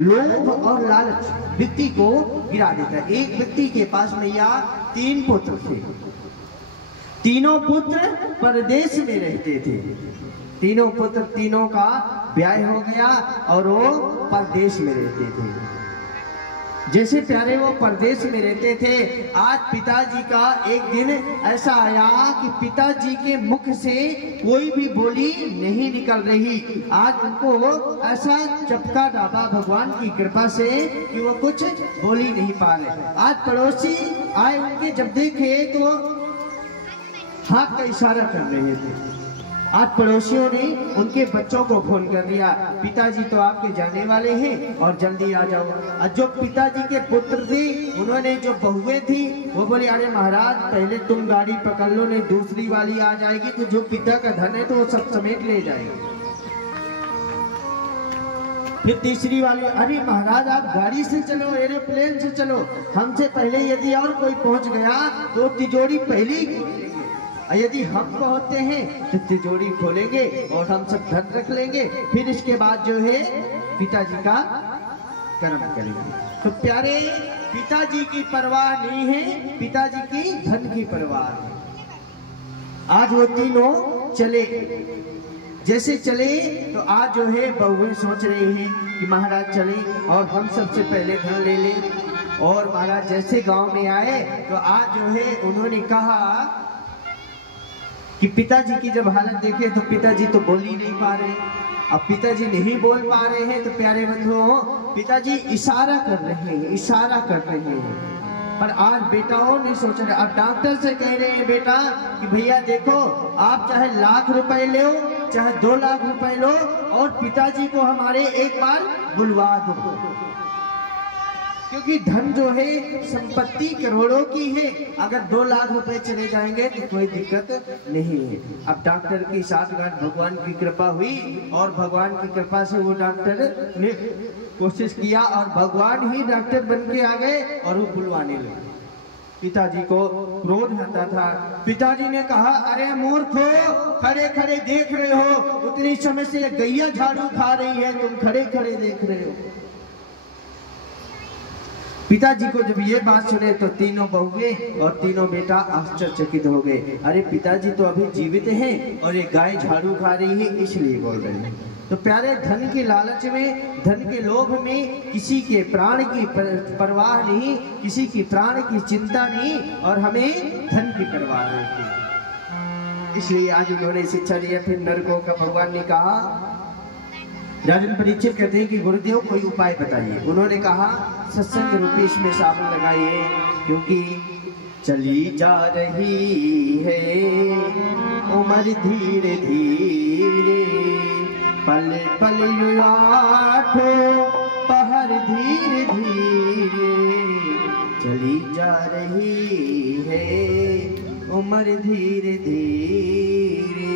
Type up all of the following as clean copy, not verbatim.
लोभ और लालच व्यक्ति को गिरा देता है। एक व्यक्ति के पास मैया 3 पुत्र थे। तीनों पुत्र परदेश में रहते थे। तीनों पुत्र, तीनों का ब्याह हो गया और वो परदेश में रहते थे। जैसे प्यारे वो परदेश में रहते थे, आज पिताजी का एक दिन ऐसा आया कि पिताजी के मुख से कोई भी बोली नहीं निकल रही। आज उनको ऐसा चपका डाबा भगवान की कृपा से कि वो कुछ बोल ही नहीं पा रहे। आज पड़ोसी आए, उनके जब देखे तो हाथ का इशारा कर रहे थे। आज पड़ोसियों ने उनके बच्चों को फोन कर दिया, पिताजी तो आपके जाने वाले हैं और जल्दी आ जाओ। और जो पिताजी के पुत्र थे, उन्होंने जो बहुएं थी वो बोले, अरे महाराज पहले तुम गाड़ी पकड़ लो, नहीं दूसरी वाली आ जाएगी तो जो पिता का धन है तो वो सब समेट ले जाएगी। फिर तीसरी वाली, अरे महाराज आप गाड़ी से चलो, एरोप्लेन से चलो, हमसे पहले यदि और कोई पहुंच गया तो तिजोरी पहले ही खोलेंगे, यदि हम पहुंचते हैं तो तिजोरी खोलेंगे और हम सब धन रख लेंगे। फिर इसके बाद जो है पिताजी का कर्म करेंगे। तो प्यारे, पिताजी की परवाह नहीं है, पिताजी की धन की परवाह है। आज वो तीनों चले। जैसे चले तो आज जो है बहुएं सोच रही हैं कि महाराज चले और हम सबसे पहले धन ले लें। और महाराज जैसे गांव में आए तो आज जो है उन्होंने कहा कि पिताजी की जब हालत देखे तो पिताजी तो बोल ही नहीं पा रहे। अब पिताजी नहीं बोल पा रहे हैं तो प्यारे बंधुओं, पिताजी इशारा कर रहे हैं, इशारा कर रहे हैं। पर आज बेटाओं नहीं सोच रहे। अब डॉक्टर से कह रहे हैं बेटा कि भैया देखो, आप चाहे लाख रुपए लो, चाहे 2 लाख रुपए लो और पिताजी को हमारे एक बार बुलवा दो, क्योंकि धन जो है संपत्ति करोड़ों की है। अगर 2 लाख रुपए चले जाएंगे तो कोई दिक्कत नहीं है। अब डॉक्टर की साठगांठ भगवान की कृपा हुई और भगवान की कृपा से वो डॉक्टर ने कोशिश किया और भगवान ही डॉक्टर बन के आ गए और वो बुलवाने लगे। पिताजी को क्रोध आता था। पिताजी ने कहा, अरे मूर्खो, खड़े खड़े देख रहे हो, उतनी समय से गैया झाड़ू खा रही है, तुम खड़े खड़े देख रहे हो। पिताजी को जब ये बात सुने तो तीनों बहुएं और तीनों बेटा आश्चर्यचकित हो गए। अरे पिताजी तो अभी जीवित हैं और ये गाय झाड़ू खा रही है, इसलिए बोल रहे हैं। तो प्यारे, धन के लालच में, धन के लोभ में किसी के प्राण की परवाह नहीं, किसी की प्राण की चिंता नहीं और हमें धन की परवाह रहती। इसलिए आज उन्होंने शिक्षा दिया। फिर नरकों का भगवान ने कहा, राजन परीक्षित कहते हैं कि गुरुदेव कोई उपाय बताइए। उन्होंने कहा, सत्संग रूपी इसमें साबुन लगाइए, क्योंकि चली जा रही है उम्र धीरे धीरे, पल पल आठो पहर धीरे धीरे, चली जा रही है उम्र धीरे धीरे।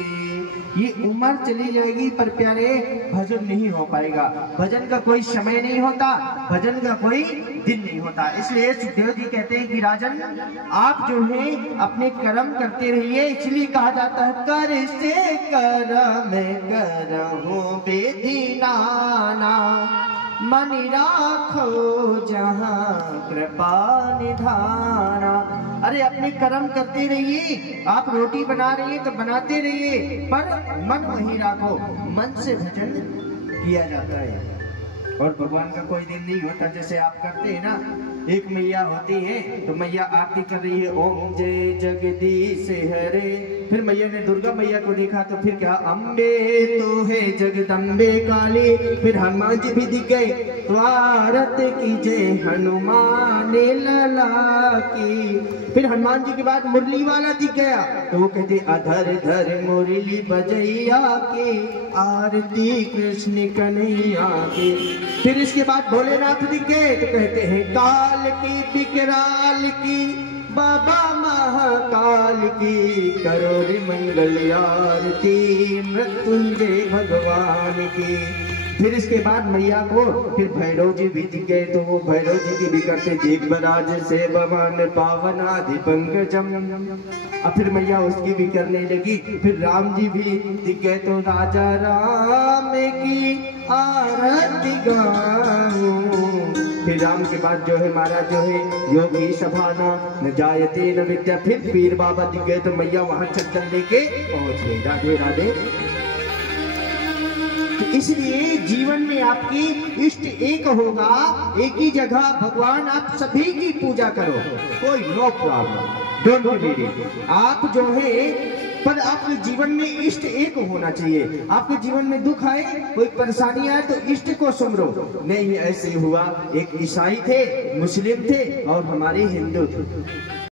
ये उम्र चली जाएगी पर प्यारे भजन नहीं हो पाएगा। भजन का कोई समय नहीं होता, भजन का कोई दिन नहीं होता। इसलिए सुखदेव जी कहते हैं कि राजन, आप जो है अपने कर्म करते रहिए। इसलिए कहा जाता है, कर से कर्म करहु बेदीनाना, मन राखो जहाँ कृपा निधाना। अरे अपने कर्म करते रहिए। आप रोटी बना रही है तो बनाते रहिए, पर मन वहीं राखो। मन से भजन किया जाता है और भगवान का कोई दिन नहीं होता। जैसे आप करते हैं ना, एक मैया होती है तो मैया आरती कर रही है, ओम जय जगदीश हरे। फिर मैया ने दुर्गा मैया को देखा तो फिर क्या, अम्बे तो है जगदम्बे काली। फिर हनुमान जी भी दिख गए तो आरती कीजिए हनुमान लला की। फिर हनुमान जी के बाद मुरली वाला दिख गया तो वो कहते, अधर धर मुरली बजैया की, आरती कृष्ण कन्हैया की। फिर इसके बाद भोलेनाथ दिख गए तो कहते हैं, काल की विकराल की, बाबा महाकाल की, करो रे मंगल आरती, मृत्युंजय भगवान की। फिर इसके बाद मैया को फिर भैरव जी भी दिख गए तो वो भैरव जी की भी करते, दिग्बराज से भगवान पावन आदि पंकजम। अब फिर मैया उसकी भी करने लगी। फिर राम जी भी दिख गए तो राजा राम की आरती गाऊं, फिर राम के बाद जो है महाराज जो है योगी सभाना न जायते न विद्या। फिर पीर बाबा दिख गए तो मैया वहां चद्दर लेके पहुंच गई। राधे राधे। तो इसलिए जीवन में आपकी इष्ट एक होगा, एक ही जगह भगवान आप सभी की पूजा करो, कोई नो प्रॉब्लम, डोंट वरी। आप जो है पर आपके जीवन में इष्ट एक होना चाहिए। आपके जीवन में दुख आए, कोई परेशानी आए तो इष्ट को सुमरो। नहीं ऐसे हुआ, एक ईसाई थे, मुस्लिम थे और हमारे हिंदू थे।